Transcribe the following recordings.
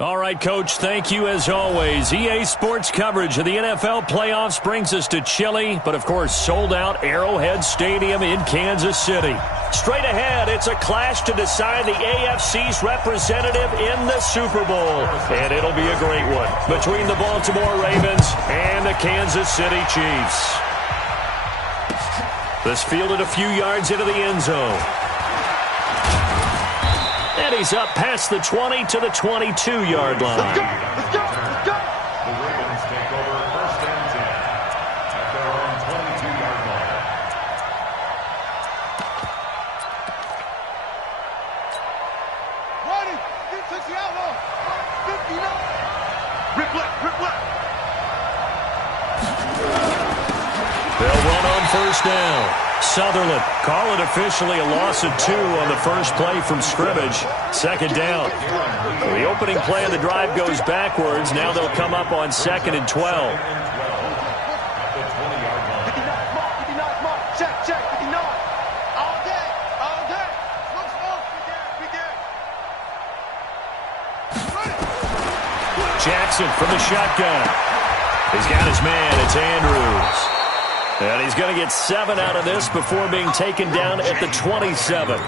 All right, Coach, thank you as always. EA Sports coverage of the NFL playoffs brings us to chilly, but of course sold-out Arrowhead Stadium in Kansas City. Straight ahead, it's a clash to decide the AFC's representative in the Super Bowl. And it'll be a great one between the Baltimore Ravens and the Kansas City Chiefs. This fielded a few yards into the end zone. And he's up past the 20 to the 22-yard line. Let's go! Let's go! Let's go! The Ravens take over first and 10 at their own 22-yard line. Ready! Get 60 outlaw! 59! Rip left! Rip left! They'll run on first down. Sutherland, call it officially a loss of 2 on the first play from scrimmage. Second down. The opening play of the drive goes backwards. Now they'll come up on 2nd and 12. Check, check, 59. All day, all day. Look smoke, begin. Jackson from the shotgun. He's got his man. It's Andrews. And he's going to get 7 out of this before being taken down at the 27.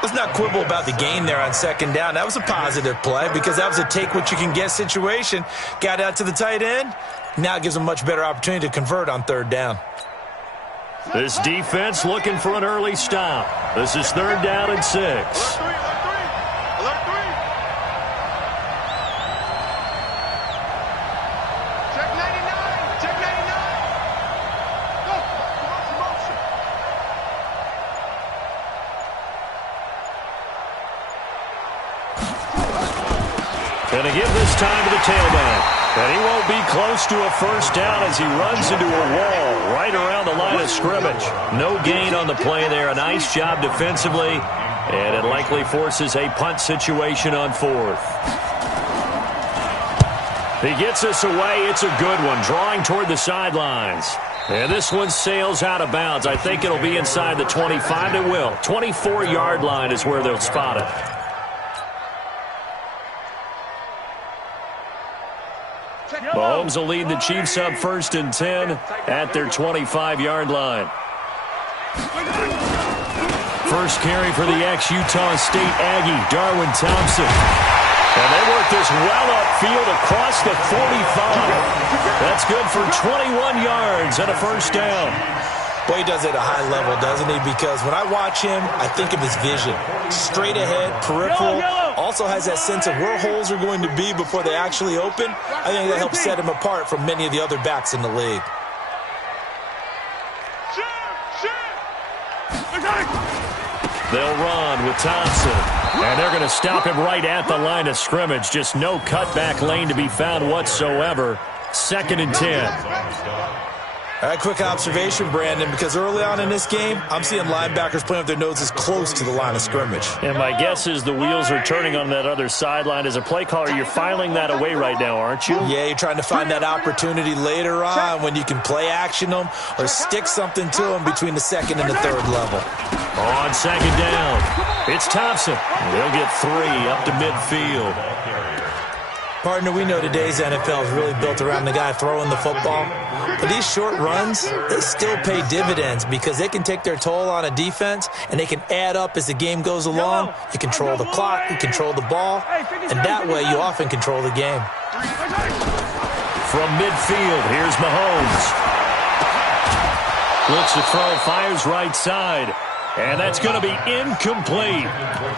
Let's not quibble about the gain there on second down. That was a positive play because that was a take-what-you-can-get situation. Got out to the tight end. Now it gives them a much better opportunity to convert on third down. This defense looking for an early stop. This is 3rd down and 6. And to give this time to the tailback. And he won't be close to a first down as he runs into a wall right around the line of scrimmage. No gain on the play there. A nice job defensively. And it likely forces a punt situation on 4th. He gets us away. It's a good one. Drawing toward the sidelines. And this one sails out of bounds. I think it'll be inside the 25. It will. 24-yard line is where they'll spot it. Mahomes will lead the Chiefs up 1st and 10 at their 25-yard line. First carry for the ex-Utah State Aggie, Darwin Thompson. And they work this well upfield across the 45. That's good for 21 yards and a first down. Boy, he does it at a high level, doesn't he? Because when I watch him, I think of his vision. Straight ahead, peripheral. Also has that sense of where holes are going to be before they actually open. I think that helps set him apart from many of the other backs in the league. They'll run with Thompson. And they're going to stop him right at the line of scrimmage. Just no cutback lane to be found whatsoever. 2nd and 10. All right, quick observation, Brandon, because early on in this game, I'm seeing linebackers playing with their noses close to the line of scrimmage. And my guess is the wheels are turning on that other sideline. As a play caller, you're filing that away right now, aren't you? Yeah, you're trying to find that opportunity later on when you can play action them or stick something to them between the 2nd and the 3rd level. On 2nd down, it's Thompson. They'll get 3 up to midfield. Partner, we know today's NFL is really built around the guy throwing the football. But these short runs, they still pay dividends because they can take their toll on a defense and they can add up as the game goes along. You control the clock, you control the ball, and that way you often control the game. From midfield, here's Mahomes. Looks to throw, fires right side. And that's going to be incomplete.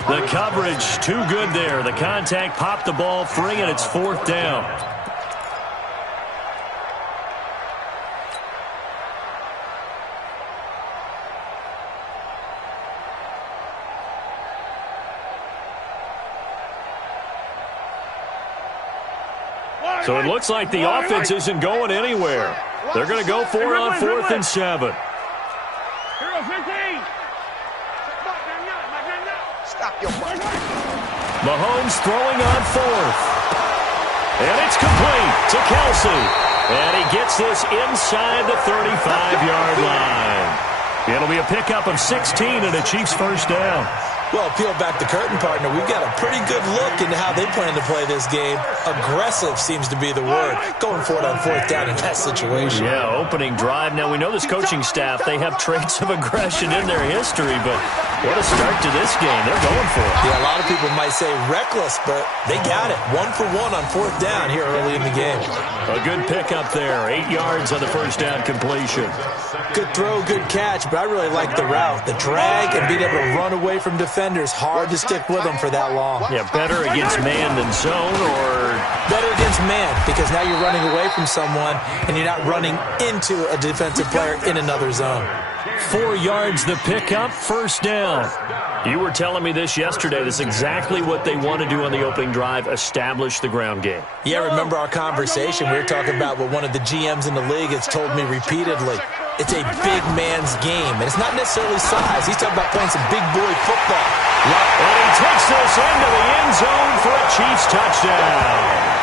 The coverage too good there. The contact popped the ball free, and it's 4th down. So it looks like the offense isn't going anywhere. They're going to go for it on 4th and 7. Mahomes throwing on 4th. And it's complete to Kelsey. And he gets this inside the 35-yard line. It'll be a pickup of 16 and a Chiefs first down. Well, peel back the curtain, partner. We've got a pretty good look into how they plan to play this game. Aggressive seems to be the word. Going for it on fourth down in that situation. Yeah, opening drive. Now, we know this coaching staff, they have traits of aggression in their history, but what a start to this game. They're going for it. Yeah, a lot of people might say reckless, but they got it. 1 for 1 on fourth down here early in the game. A good pickup there. 8 yards on the first down completion. Good throw, good catch, but I really like the route. The drag and being able to run away from defenders, hard to stick with them for that long. Yeah, better against man than zone, or better against man, because now you're running away from someone and you're not running into a defensive player in another zone. 4 yards the pickup, first down. You were telling me this yesterday. That's exactly what they want to do on the opening drive, establish the ground game. Yeah, remember our conversation. We were talking about what one of the GMs in the league has told me repeatedly. It's a big man's game, and it's not necessarily size. He's talking about playing some big boy football. And he takes this into the end zone for a Chiefs touchdown.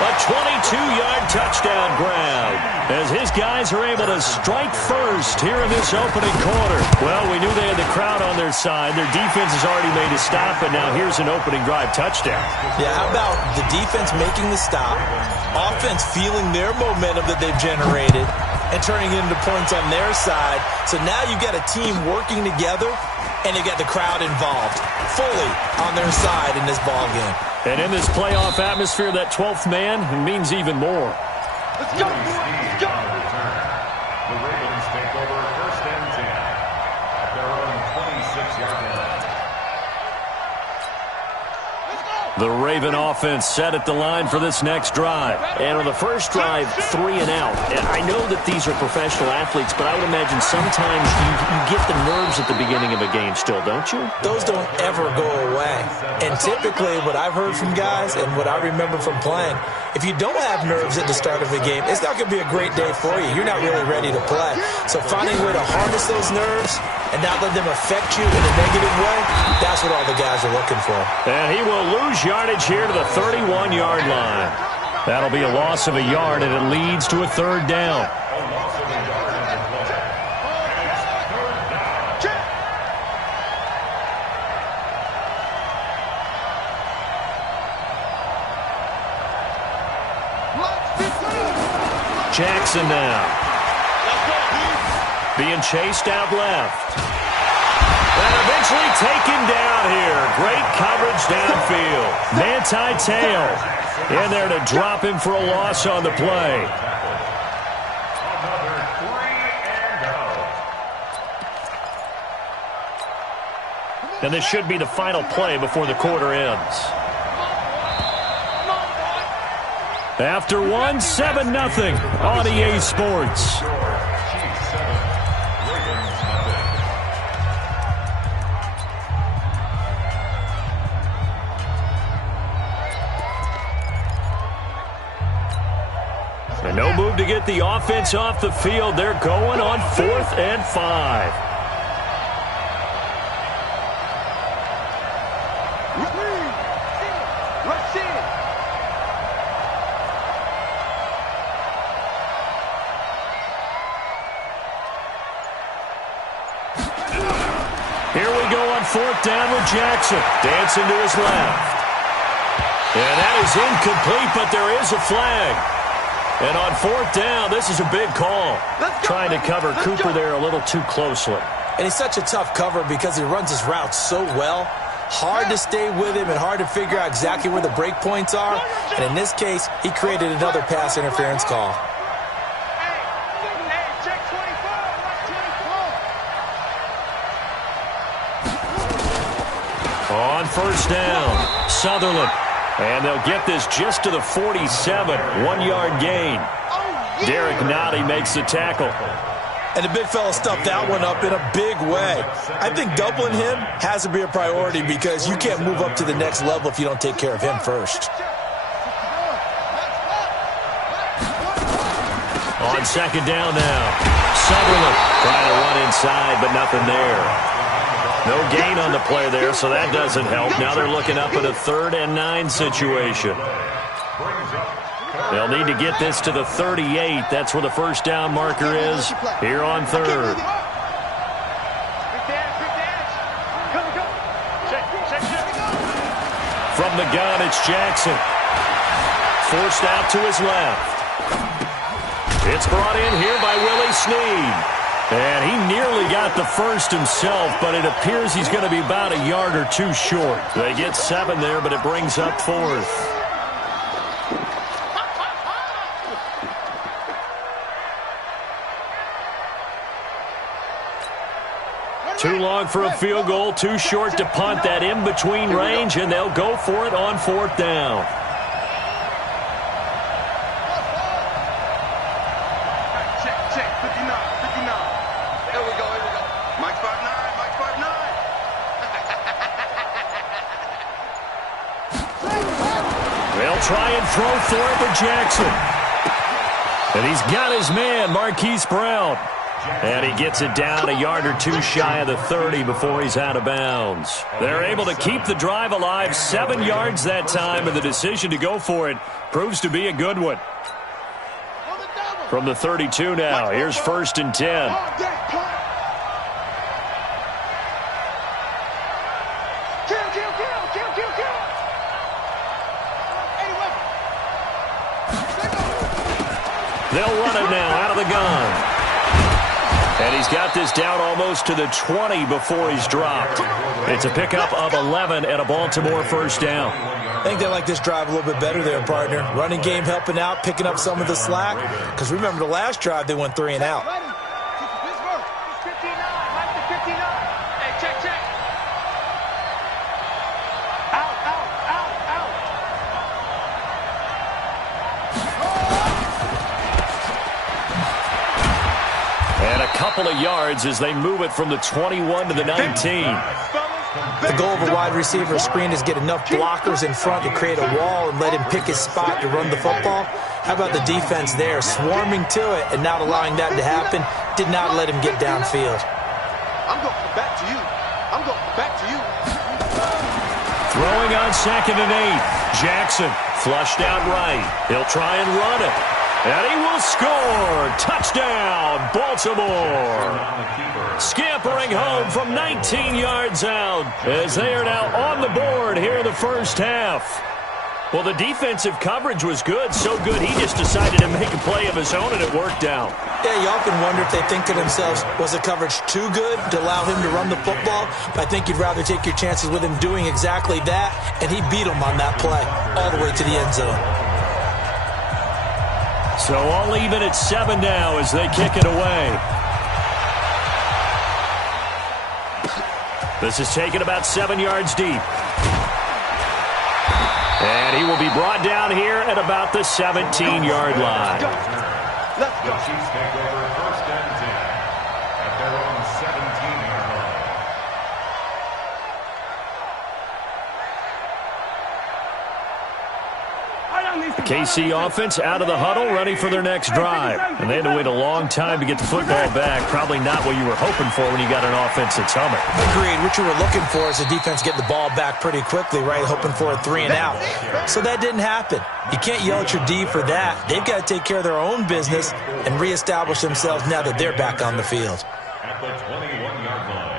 A 22-yard touchdown grab as his guys are able to strike first here in this opening quarter. Well, we knew they had the crowd on their side. Their defense has already made a stop, but now here's an opening drive touchdown. Yeah, how about the defense making the stop, offense feeling their momentum that they've generated, and turning it into points on their side. So now you've got a team working together, and you got the crowd involved fully on their side in this ball game. And in this playoff atmosphere, that 12th man means even more. Let's go! Let's go! The Ravens take over first and 10 at their own 26-yard line. The Raven offense set at the line for this next drive. And on the first drive, 3 and out. And I know that these are professional athletes, but I would imagine sometimes you get the nerves at the beginning of a game still, don't you? Those don't ever go away. And typically what I've heard from guys and what I remember from playing, if you don't have nerves at the start of a game, it's not going to be a great day for you. You're not really ready to play. So finding a way to harness those nerves and not let them affect you in a negative way, that's what all the guys are looking for. And he will lose yardage here to the 31-yard line. That'll be a loss of a yard, and it leads to a third down. Jackson now. Being chased out left. And eventually taken down here. Great coverage downfield. Manti Te'o in there to drop him for a loss on the play. Another 3 and out. And this should be the final play before the quarter ends. After one, 7-0 on EA Sports. And no move to get the offense off the field. They're going on 4th and 5. Here we go on 4th down with Jackson. Dancing to his left. And that is incomplete, but there is a flag. And on 4th down, this is a big call. Trying to cover Cooper there a little too closely. And he's such a tough cover because he runs his route so well. Hard to stay with him and hard to figure out exactly where the break points are. And in this case, he created another pass interference call. On 1st down, Sutherland. And they'll get this just to the 47, 1-yard gain. Derek Nottie makes the tackle. And the big fella stuffed that one up in a big way. I think doubling him has to be a priority because you can't move up to the next level if you don't take care of him first. On 2nd down now, Sutherland trying to run inside, but nothing there. No gain on the play there, so that doesn't help. Now they're looking up at a 3rd and 9 situation. They'll need to get this to the 38. That's where the first down marker is here on 3rd. the gun, it's Jackson. Forced out to his left. It's brought in here by Willie Snead. And he nearly got the first himself, but it appears he's going to be about a yard or two short. They get 7 there, but it brings up 4th. Too long for a field goal, too short to punt that in-between range, and they'll go for it on 4th down. Check, 59. Here we go. Mike 5'9". They'll try and throw for it to Jackson. And he's got his man, Marquise Brown. And he gets it down a yard or two shy of the 30 before he's out of bounds. They're able to keep the drive alive, 7 yards that time, and the decision to go for it proves to be a good one. From the 32 now, here's 1st and 10. They'll run it now out of the gun. And he's got this down almost to the 20 before he's dropped. It's a pickup of 11 and a Baltimore 1st down. I think they like this drive a little bit better there, partner. Running game helping out, picking up some of the slack. Because remember the last drive, they went 3 and out. Couple of yards as they move it from the 21 to the 19. The goal of a wide receiver screen is get enough blockers in front to create a wall and let him pick his spot to run the football. How about the defense there, swarming to it and not allowing that to happen? Did not let him get downfield. I'm going back to you. Throwing on 2nd and 8. Jackson flushed out right. He'll try and run it. And he will score. Touchdown, Baltimore. Scampering home from 19 yards out as they are now on the board here in the 1st half. Well, the defensive coverage was good, so good he just decided to make a play of his own, and it worked out. Yeah, you often wonder if they think to themselves, was the coverage too good to allow him to run the football? But I think you'd rather take your chances with him doing exactly that, and he beat him on that play all the way to the end zone. So all even at 7 now as they kick it away. This is taken about 7 yards deep. And he will be brought down here at about the 17-yard line. Let's go. The Chiefs take over 1st and 10 at their own 17-yard line. KC offense out of the huddle, ready for their next drive. And they had to wait a long time to get the football back. Probably not what you were hoping for when you got an offense that's humming. Agreed. What you were looking for is the defense getting the ball back pretty quickly, right? Hoping for a 3 and out. So that didn't happen. You can't yell at your D for that. They've got to take care of their own business and reestablish themselves now that they're back on the field. At the 21-yard line.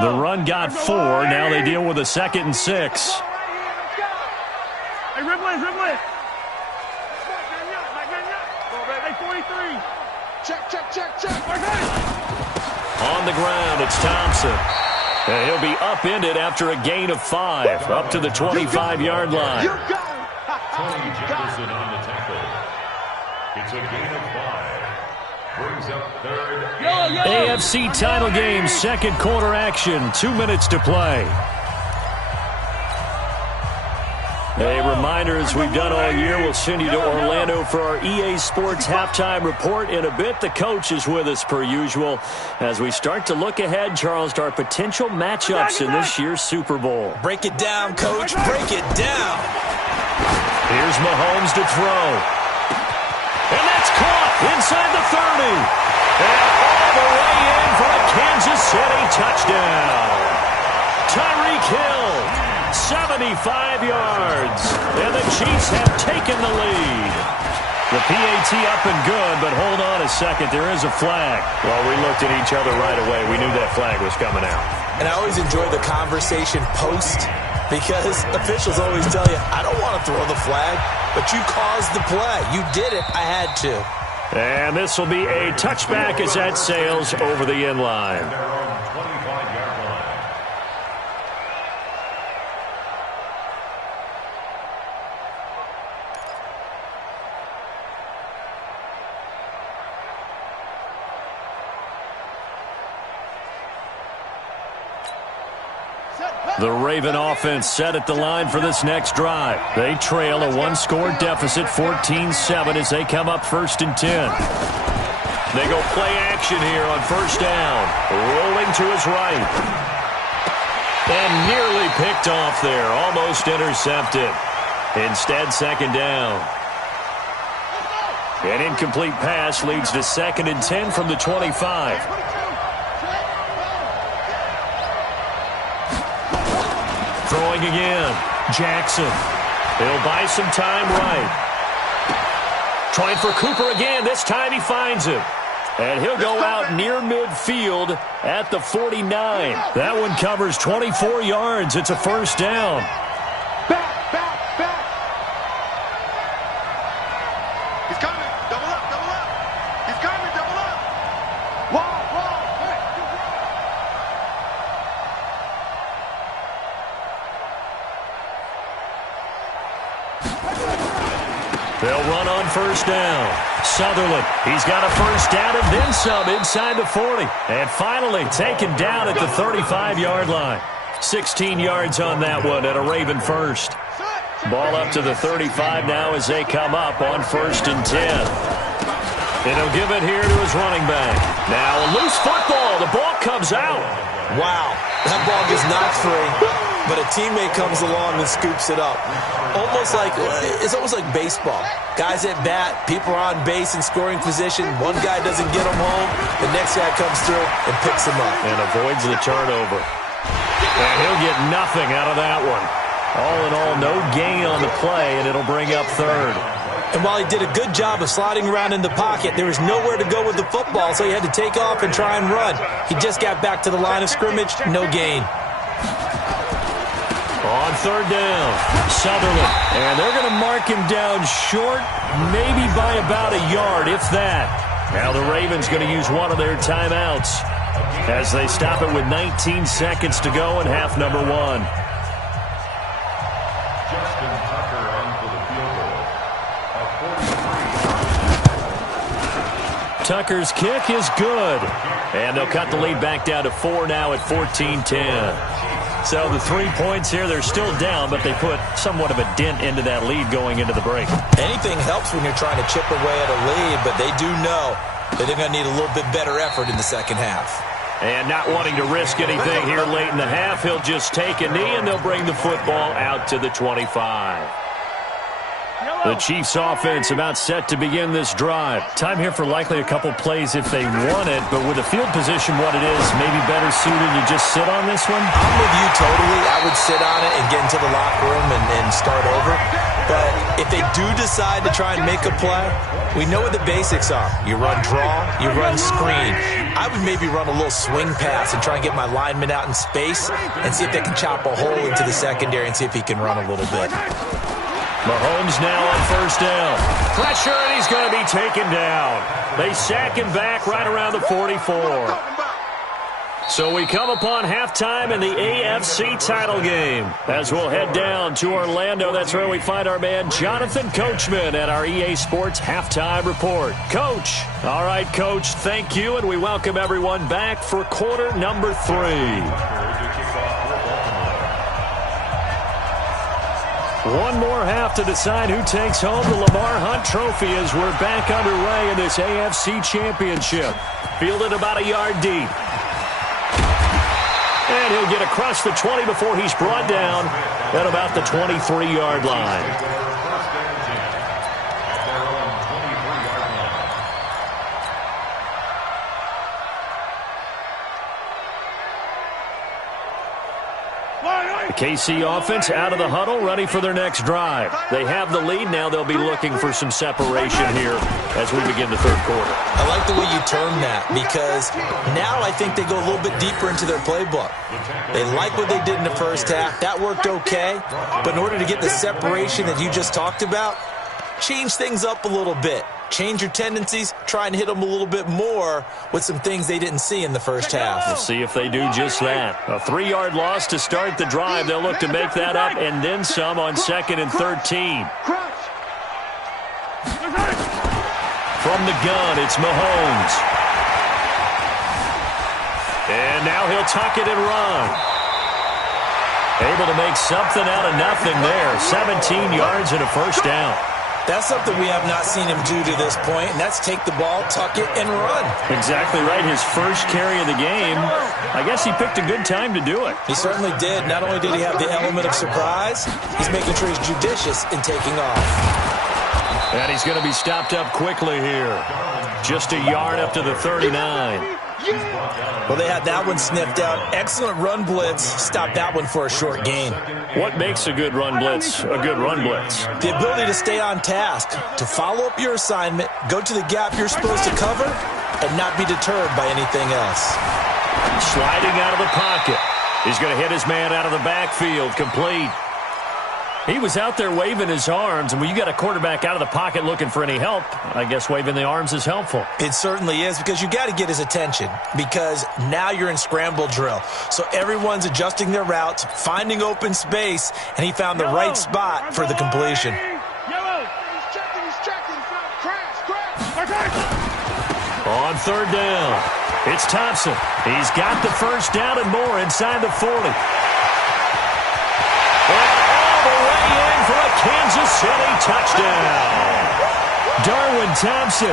The run got 4. Now they deal with a 2nd and 6. Hey, Riblet. Hey, 43. Check. On the ground, it's Thompson. And he'll be upended after a gain of 5, up to the 25-yard line. Tony Jefferson on the tackle. It's a gain of 5. Brings up 3rd. AFC title game, 2nd quarter action, 2 minutes to play. A reminder, as we've done all year, we'll send you to Orlando for our EA Sports halftime report in a bit. The coach is with us per usual as we start to look ahead, Charles, to our potential matchups in this year's Super Bowl. Break it down, Coach. Break it down. Here's Mahomes to throw. And that's caught inside the 30. And all the way in for a Kansas City touchdown. Tyreek Hill, 75 yards. And the Chiefs have taken the lead. The PAT up and good, but hold on a second. There is a flag. Well, we looked at each other right away. We knew that flag was coming out. And I always enjoy the conversation post because officials always tell you, I don't want to throw the flag, but you caused the play. You did it. I had to. And this will be a touchback as that sails over the end line. The Raven offense set at the line for this next drive. They trail a one-score deficit, 14-7, as they come up 1st and 10. They go play action here on 1st down. Rolling to his right. And nearly picked off there. Almost intercepted. Instead, 2nd down. An incomplete pass leads to 2nd and 10 from the 25. Throwing again. Jackson. He'll buy some time right. Trying for Cooper again. This time he finds him. And he'll go out near midfield at the 49. That one covers 24 yards. It's a 1st down. Back. He's coming. Double up. He's coming. Double up. Wall. They'll run on 1st down. Sutherland, he's got a 1st down and then some inside the 40. And finally taken down at the 35-yard line. 16 yards on that one at a Raven 1st. Ball up to the 35 now as they come up on 1st and 10. And he'll give it here to his running back. Now a loose football. The ball comes out. Wow, that ball gets knocked free, but a teammate comes along and scoops it up. It's almost like baseball. Guys at bat, people are on base in scoring position. One guy doesn't get them home. The next guy comes through and picks them up. And avoids the turnover. And he'll get nothing out of that one. All in all, no gain on the play, and it'll bring up 3rd. And while he did a good job of sliding around in the pocket, there was nowhere to go with the football, so he had to take off and try and run. He just got back to the line of scrimmage, no gain. On 3rd down, Sutherland. And they're going to mark him down short, maybe by about a yard, if that. Now the Ravens going to use one of their timeouts as they stop it with 19 seconds to go in half number 1. Justin Tucker on for the field goal. Tucker's kick is good. And they'll cut the lead back down to 4 now at 14-10. So the 3 points here, they're still down, but they put somewhat of a dent into that lead going into the break. Anything helps when you're trying to chip away at a lead, but they do know that they're going to need a little bit better effort in the 2nd half. And not wanting to risk anything here late in the half, he'll just take a knee, and they'll bring the football out to the 25. The Chiefs offense about set to begin this drive. Time here for likely a couple plays if they want it, but with the field position what it is, maybe better suited to just sit on this one? I'm with you totally. I would sit on it and get into the locker room and start over. But if they do decide to try and make a play, we know what the basics are. You run draw, you run screen. I would maybe run a little swing pass and try and get my lineman out in space and see if they can chop a hole into the secondary and see if he can run a little bit. Mahomes now on 1st down. Pressure, and he's going to be taken down. They sack him back right around the 44. So we come upon halftime in the AFC title game. As we'll head down to Orlando, that's where we find our man Jonathan Coachman at our EA Sports Halftime Report. Coach. All right, Coach, thank you, and we welcome everyone back for quarter number 3. One more half to decide who takes home the Lamar Hunt Trophy as we're back underway in this AFC Championship. Fielded about a yard deep. And he'll get across the 20 before he's brought down at about the 23-yard line. The KC offense out of the huddle, ready for their next drive. They have the lead. Now they'll be looking for some separation here as we begin the third quarter. I like the way you term that, because now I think they go a little bit deeper into their playbook. They like what they did in the first half. That worked okay. But in order to get the separation that you just talked about, change things up a little bit. Change your tendencies, try and hit them a little bit more with some things they didn't see in the first half. We'll see if they do just that. A 3-yard loss to start the drive. They'll look to make that up and then some on 2nd and 13. From the gun, it's Mahomes. And now he'll tuck it and run. Able to make something out of nothing there. 17 yards and a first down. That's something we have not seen him do to this point, and that's take the ball, tuck it, and run. Exactly right. His first carry of the game. I guess he picked a good time to do it. He certainly did. Not only did he have the element of surprise, he's making sure he's judicious in taking off. And he's going to be stopped up quickly here. Just a yard up to the 39. Well, they had that one sniffed out. Excellent run blitz. Stopped that one for a short gain. What makes a good run blitz a good run blitz? The ability to stay on task, to follow up your assignment, go to the gap you're supposed to cover, and not be deterred by anything else. Sliding out of the pocket. He's going to hit his man out of the backfield. Complete. He was out there waving his arms, and when you got a quarterback out of the pocket looking for any help, I guess waving the arms is helpful. It certainly is, because you got to get his attention, because now you're in scramble drill. So everyone's adjusting their routes, finding open space, and he found the right spot for the completion. On 3rd down, it's Thompson. He's got the first down and more inside the 40. For a Kansas City touchdown. Darwin Thompson,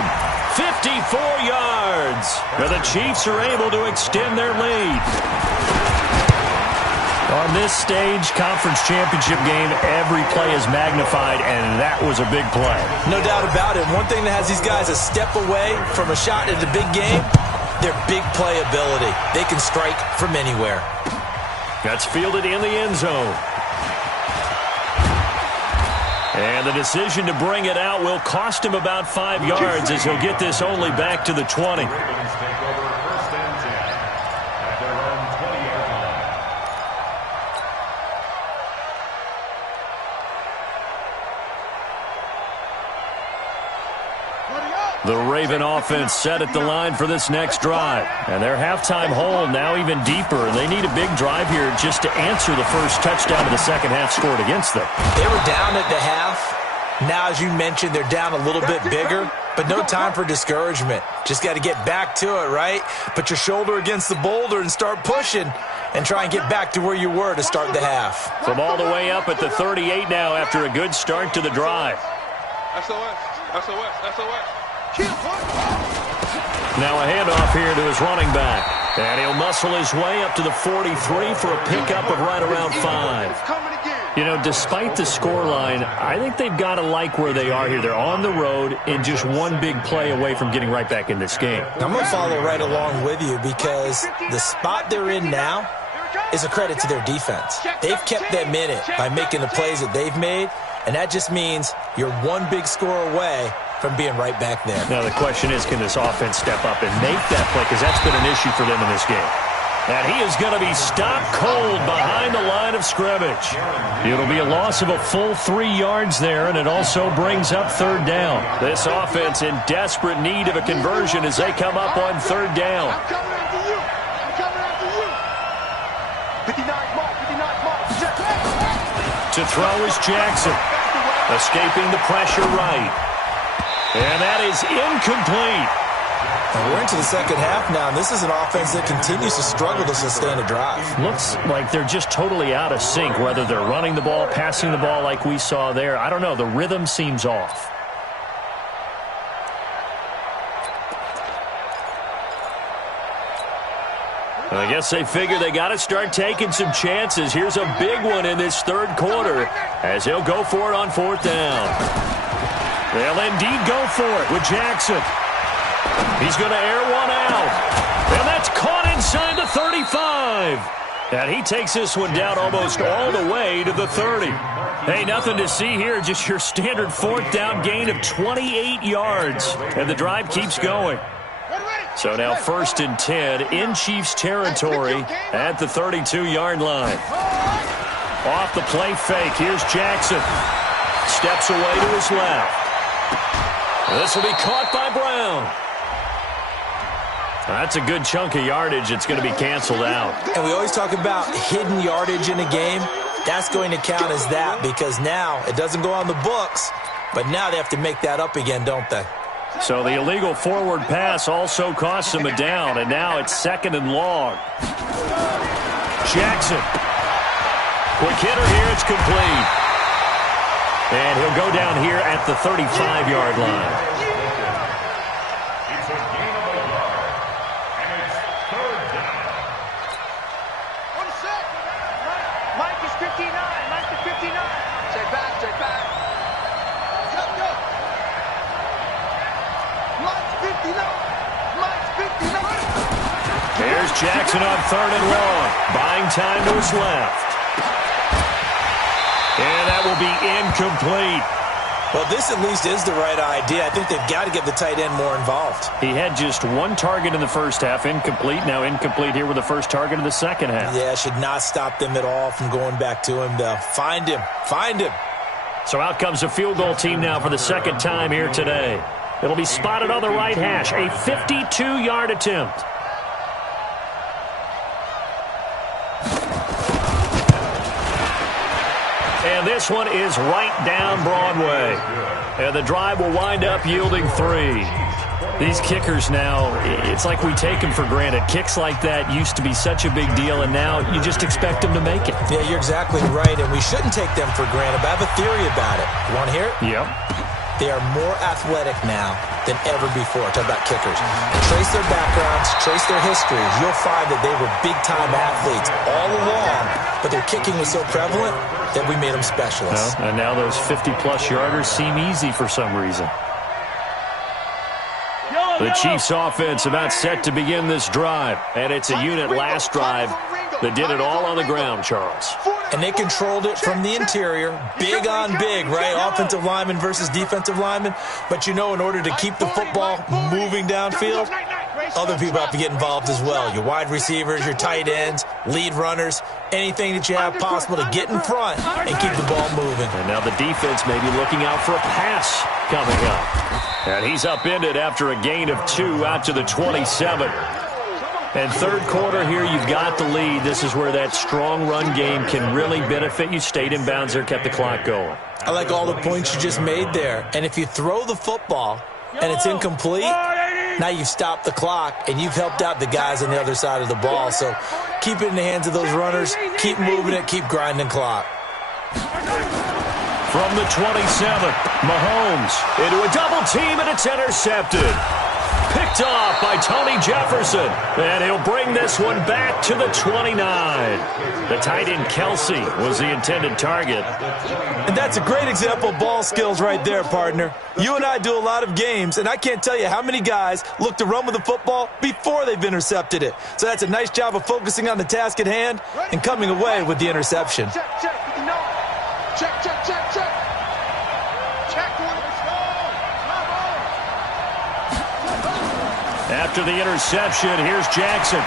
54 yards. Now the Chiefs are able to extend their lead. On this stage, conference championship game, every play is magnified, and that was a big play. No doubt about it. One thing that has these guys a step away from a shot at the big game, their big play ability. They can strike from anywhere. That's fielded in the end zone. And the decision to bring it out will cost him about 5 yards as he'll get this only back to the 20. The Raven offense set at the line for this next drive. And their halftime hole now even deeper. And they need a big drive here just to answer the first touchdown of the second half scored against them. They were down at the half. Now, as you mentioned, they're down a little bit bigger, but no time for discouragement. Just got to get back to it, right? Put your shoulder against the boulder and start pushing and try and get back to where you were to start the half. From all the way up at the 38 now after a good start to the drive. SOS, SOS, SOS. Now a handoff here to his running back. And he'll muscle his way up to the 43 for a pickup of right around 5. You know, despite the scoreline, I think they've got to like where they are here. They're on the road and just one big play away from getting right back in this game. I'm going to follow right along with you, because the spot they're in now is a credit to their defense. They've kept them in it by making the plays that they've made, and that just means you're one big score away from being right back there. Now the question is, can this offense step up and make that play? Because that's been an issue for them in this game. And he is going to be stopped cold behind the line of scrimmage. It'll be a loss of a full 3 yards there, and it also brings up 3rd down. This offense in desperate need of a conversion as they come up on 3rd down. I'm coming after you. I'm coming after you. 59 mark, 59 mark. To throw is Jackson. Escaping the pressure right. And that is incomplete. And we're into the second half now, and this is an offense that continues to struggle to sustain a drive. Looks like they're just totally out of sync, whether they're running the ball, passing the ball like we saw there. I don't know. The rhythm seems off. I guess they figure they got to start taking some chances. Here's a big one in this 3rd quarter as he'll go for it on 4th down. They'll indeed go for it with Jackson. He's going to air one out. And that's caught inside the 35. And he takes this one down almost all the way to the 30. Hey, nothing to see here, just your standard 4th down gain of 28 yards. And the drive keeps going. So now 1st and 10 in Chiefs territory at the 32-yard line. Off the play fake, here's Jackson. Steps away to his left. This will be caught by Brown. That's a good chunk of yardage. It's going to be canceled out. And we always talk about hidden yardage in a game. That's going to count as that because now it doesn't go on the books, but now they have to make that up again, don't they? So the illegal forward pass also costs him a down, and now it's 2nd and long. Jackson. Quick hitter here. It's complete. And he'll go down here at the 35-yard line. There's Jackson on 3rd and long. Buying time to his left. And that will be incomplete. Well, this at least is the right idea. I think they've got to get the tight end more involved. He had just 1 target in the first half. Incomplete. Now incomplete here with the first target of the second half. Yeah, should not stop them at all from going back to him, though. Find him. Find him. So out comes a field goal team now for the 2nd time here today. It'll be spotted on the right hash. A 52-yard attempt. And this one is right down Broadway. And the drive will wind up yielding 3. These kickers now, it's like we take them for granted. Kicks like that used to be such a big deal, and now you just expect them to make it. Yeah, you're exactly right, and we shouldn't take them for granted. But I have a theory about it. You want to hear it? Yep. They are more athletic now than ever before. Talk about kickers. Trace their backgrounds, trace their histories. You'll find that they were big-time athletes all along, but their kicking was so prevalent that we made them specialists. Well, and now those 50-plus yarders seem easy for some reason. The Chiefs offense about set to begin this drive, and it's a unit last drive that did it all on the ground, Charles. And they controlled it from the interior, big on big, right? Offensive lineman versus defensive lineman. But, you know, in order to keep the football moving downfield, other people have to get involved as well. Your wide receivers, your tight ends, lead runners, anything that you have possible to get in front and keep the ball moving. And now the defense may be looking out for a pass coming up. And he's upended after a gain of 2 out to the 27. And 3rd quarter here, you've got the lead. This is where that strong run game can really benefit you. Stayed in bounds there, kept the clock going. I like all the points you just made there. And if you throw the football and it's incomplete, now you've stopped the clock and you've helped out the guys on the other side of the ball. So keep it in the hands of those runners. Keep moving it. Keep grinding clock. From the 27, Mahomes into a double team, and it's intercepted. Picked off by Tony Jefferson, and he'll bring this one back to the 29. The tight end Kelsey was the intended target. And that's a great example of ball skills right there, partner. You and I do a lot of games, and I can't tell you how many guys look to run with the football before they've intercepted it. So that's a nice job of focusing on the task at hand and coming away with the interception. Check, check, check, check. Check one. After the interception, here's Jackson.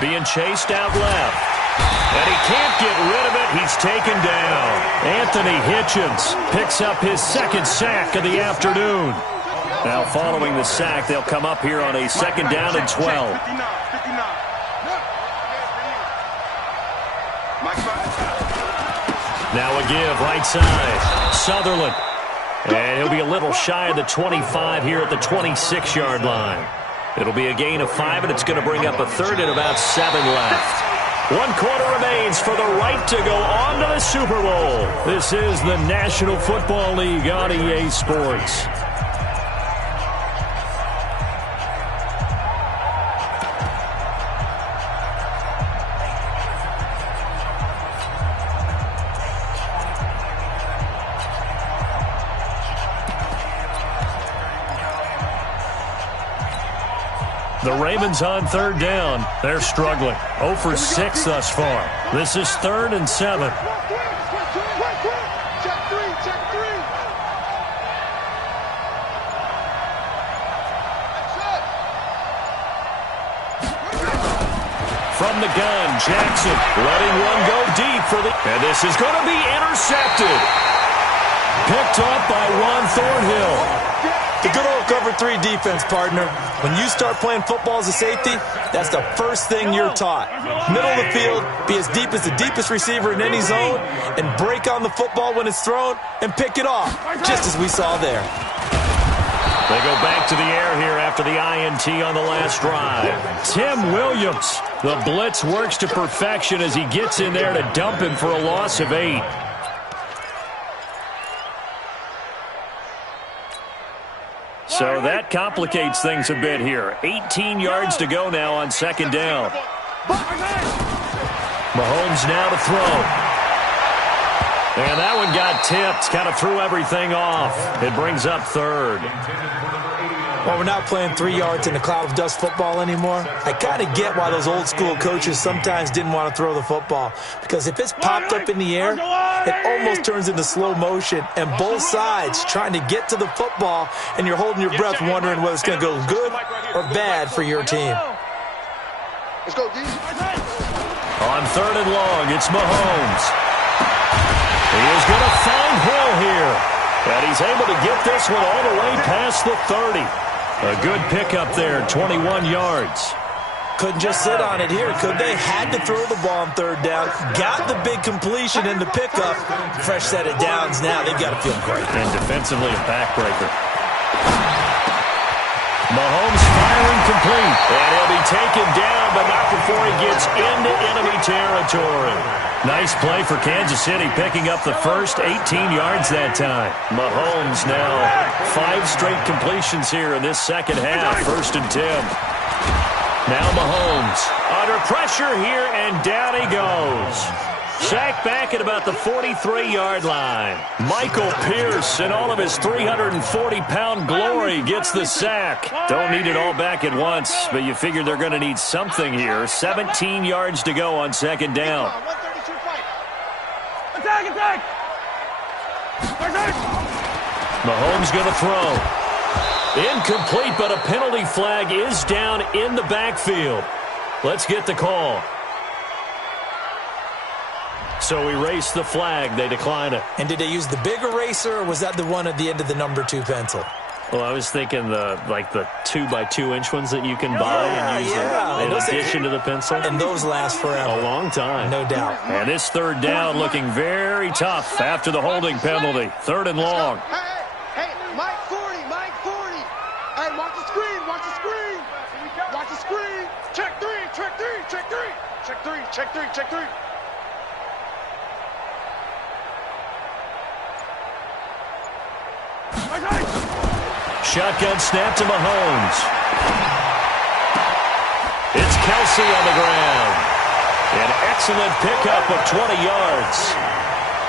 Being chased out left. And he can't get rid of it. He's taken down. Anthony Hitchens picks up his 2nd sack of the afternoon. Now following the sack, they'll come up here on a 2nd down and 12. Now a give, right side. Sutherland. And he'll be a little shy of the 25 here at the 26-yard line. It'll be a gain of 5, and it's going to bring up a 3rd and about 7 left. 1 quarter remains for the right to go on to the Super Bowl. This is the National Football League on EA Sports. The Ravens on third down. They're struggling. 0 for 6 thus far. This is 3rd and 7. From the gun, Jackson letting one go deep for the... And this is going to be intercepted. Picked off by Juan Thornhill. The good old cover 3 defense, partner. When you start playing football as a safety, that's the first thing you're taught. Middle of the field, be as deep as the deepest receiver in any zone, and break on the football when it's thrown and pick it off, just as we saw there. They go back to the air here after the INT on the last drive. Tim Williams. The blitz works to perfection as he gets in there to dump him for a loss of 8. So that complicates things a bit here. 18 yards to go now on 2nd down. Mahomes now to throw. And that one got tipped. Kind of threw everything off. It brings up 3rd. Well, we're not playing 3 yards in a cloud of dust football anymore. I kind of get why those old school coaches sometimes didn't want to throw the football. Because if it's popped up in the air, it almost turns into slow motion. And both sides trying to get to the football, and you're holding your breath wondering whether it's going to go good or bad for your team. Let's go, D. On 3rd and long, it's Mahomes. He is going to find Hill here. And he's able to get this one all the way past the 30. A good pickup there, 21 yards. Couldn't just sit on it here, could they? Had to throw the ball on 3rd down. Got the big completion in the pickup. Fresh set of downs now. They've got to feel great. And defensively a backbreaker. Mahomes firing complete. And he'll be taken down, but not before he gets into enemy territory. Nice play for Kansas City, picking up the first 18 yards that time. Mahomes now 5 straight completions here in this second half. 1st and 10. Now Mahomes under pressure here, and down he goes. Sacked back at about the 43-yard line. Michael Pierce, in all of his 340-pound glory, gets the sack. Don't need it all back at once, but you figure they're going to need something here. 17 yards to go on 2nd down. Attack! Mahomes going to throw. Incomplete, but a penalty flag is down in the backfield. Let's get the call. So erase the flag. They decline it. And did they use the big eraser, or was that the one at the end of the number 2 pencil? Well, I was thinking the 2x2-inch ones that you can buy and use in addition to the pencil. And those last forever. A long time. No doubt. And this 3rd down looking very tough after the holding penalty. 3rd and long. Hey, Mike 40. Hey, watch the screen. Watch the screen. Check 3. Shotgun snap to Mahomes. It's Kelsey on the ground. An excellent pickup of 20 yards.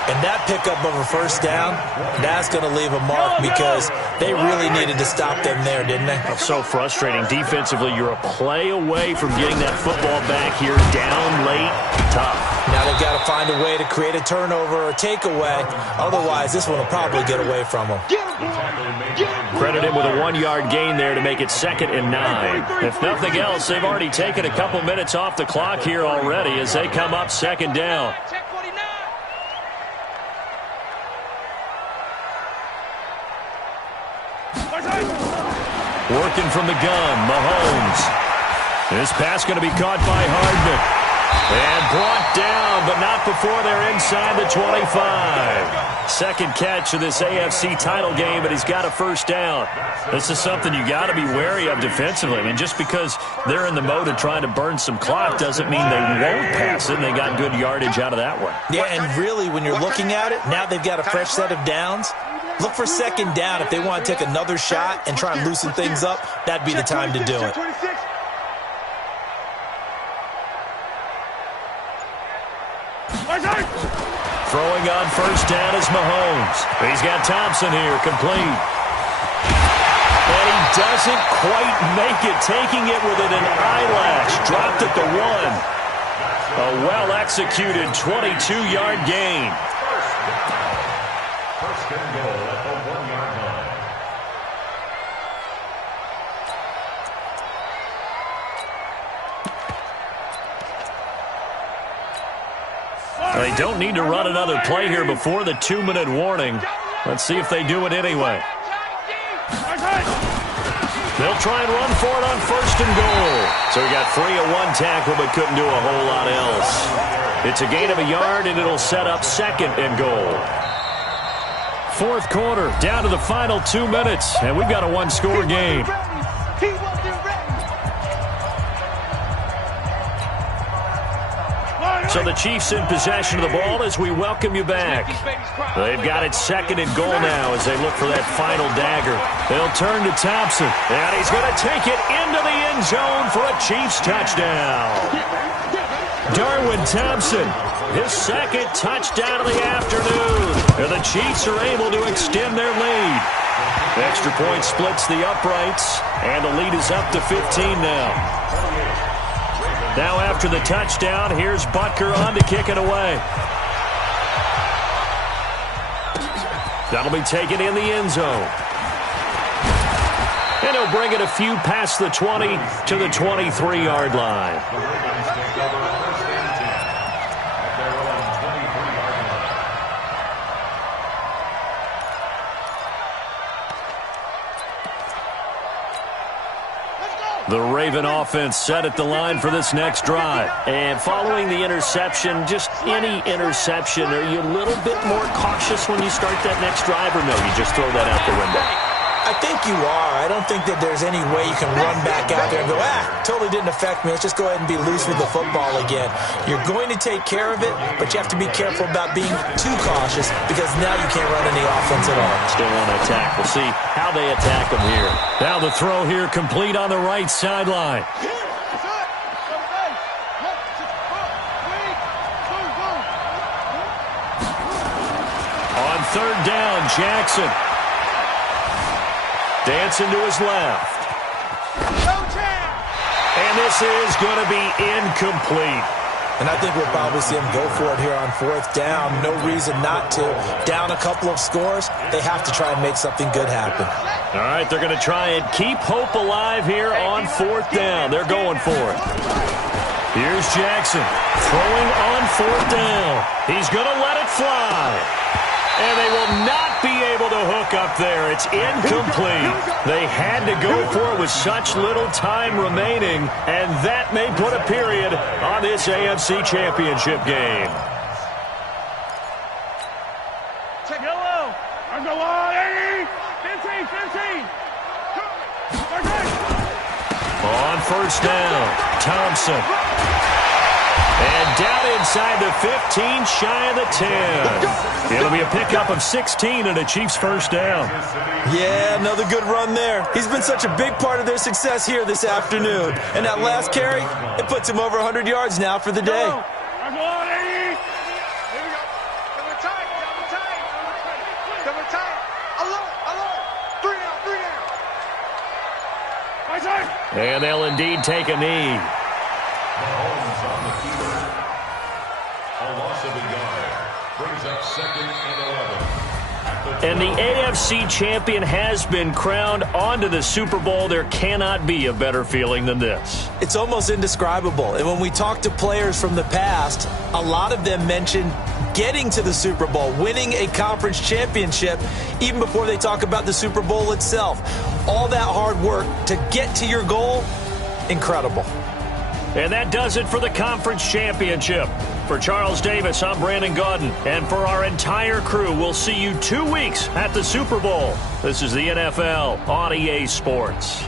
And that pickup of a 1st down, that's going to leave a mark because they really needed to stop them there, didn't they? So frustrating. Defensively, you're a play away from getting that football back here. Down late, tough. Now they've got to find a way to create a turnover or takeaway. Otherwise, this one will probably get away from them. Credit him with a 1-yard gain there to make it 2nd and 9. If nothing else, they've already taken a couple minutes off the clock here already as they come up 2nd down. Working from the gun, Mahomes. This pass going to be caught by Hardman. And brought down, but not before they're inside the 25. Second catch of this AFC title game, but he's got a 1st down. This is something you got to be wary of defensively. I mean, just because they're in the mode of trying to burn some clock doesn't mean they won't pass it, and they got good yardage out of that one. Yeah, and really, when you're looking at it, now they've got a fresh set of downs. Look for 2nd down. If they want to take another shot and try and loosen things up, that'd be the time to do it. Throwing on 1st down is Mahomes. He's got Thompson here, complete. And he doesn't quite make it, taking it within an eyelash. Dropped at the 1. A well-executed 22-yard gain. First and goal at the 1-yard line. They don't need to run another play here before the 2-minute warning. Let's see if they do it anyway. They'll try and run for it on first and goal. So he got free of one tackle but couldn't do a whole lot else. It's a gain of a yard, and it'll set up second and goal. Fourth quarter, down to the final 2 minutes, and we've got a one-score game. So the Chiefs in possession of the ball as we welcome you back. They've got it second and goal now as they look for that final dagger. They'll turn to Thompson, and he's going to take it into the end zone for a Chiefs touchdown. Darwin Thompson, his second touchdown of the afternoon. And the Chiefs are able to extend their lead. Extra point splits the uprights, and the lead is up to 15 now. Now after the touchdown, here's Butker on to kick it away. That'll be taken in the end zone. And he'll bring it a few past the 20 to the 23-yard line. The Ravens take over first and 10 at their own 23-yard line. The Raven offense set at the line for this next drive. And following the interception, just any interception, are you a little bit more cautious when you start that next drive, or no, you just throw that out the window? I think you are. I don't think that there's any way you can run back out there and go, totally didn't affect me. Let's just go ahead and be loose with the football again. You're going to take care of it, but you have to be careful about being too cautious because now you can't run any offense at all. Still want to attack. We'll see how they attack them here. Now the throw here complete on the right sideline. On third down, Jackson. Dancing to his left. And this is going to be incomplete. And I think we'll probably see him go for it here on fourth down. No reason not to. Down a couple of scores, they have to try and make something good happen. All right, they're going to try and keep hope alive here on fourth down. They're going for it. Here's Jackson throwing on fourth down. He's going to let it fly. And they will not be able to hook up there. It's incomplete. They had to go for it with such little time remaining, and that may put a period on this AFC Championship game. Yellow. I'm going on 15. On first down, Thompson. And down inside the 15, shy of the 10. It'll be a pickup of 16 and a Chiefs first down. Yeah, another good run there. He's been such a big part of their success here this afternoon. And that last carry, it puts him over 100 yards now for the day. I'm going 80. Here we go. Double tight. Double tight. Alert. 3 down. And they'll indeed take a knee. Mahomes on the keeper. A loss of a yard. Brings up second and 11. And the AFC champion has been crowned onto the Super Bowl. There cannot be a better feeling than this. It's almost indescribable. And when we talk to players from the past, a lot of them mention getting to the Super Bowl, winning a conference championship, even before they talk about the Super Bowl itself. All that hard work to get to your goal, incredible. And that does it for the conference championship. For Charles Davis, I'm Brandon Gaudin. And for our entire crew, we'll see you 2 weeks at the Super Bowl. This is the NFL on EA Sports.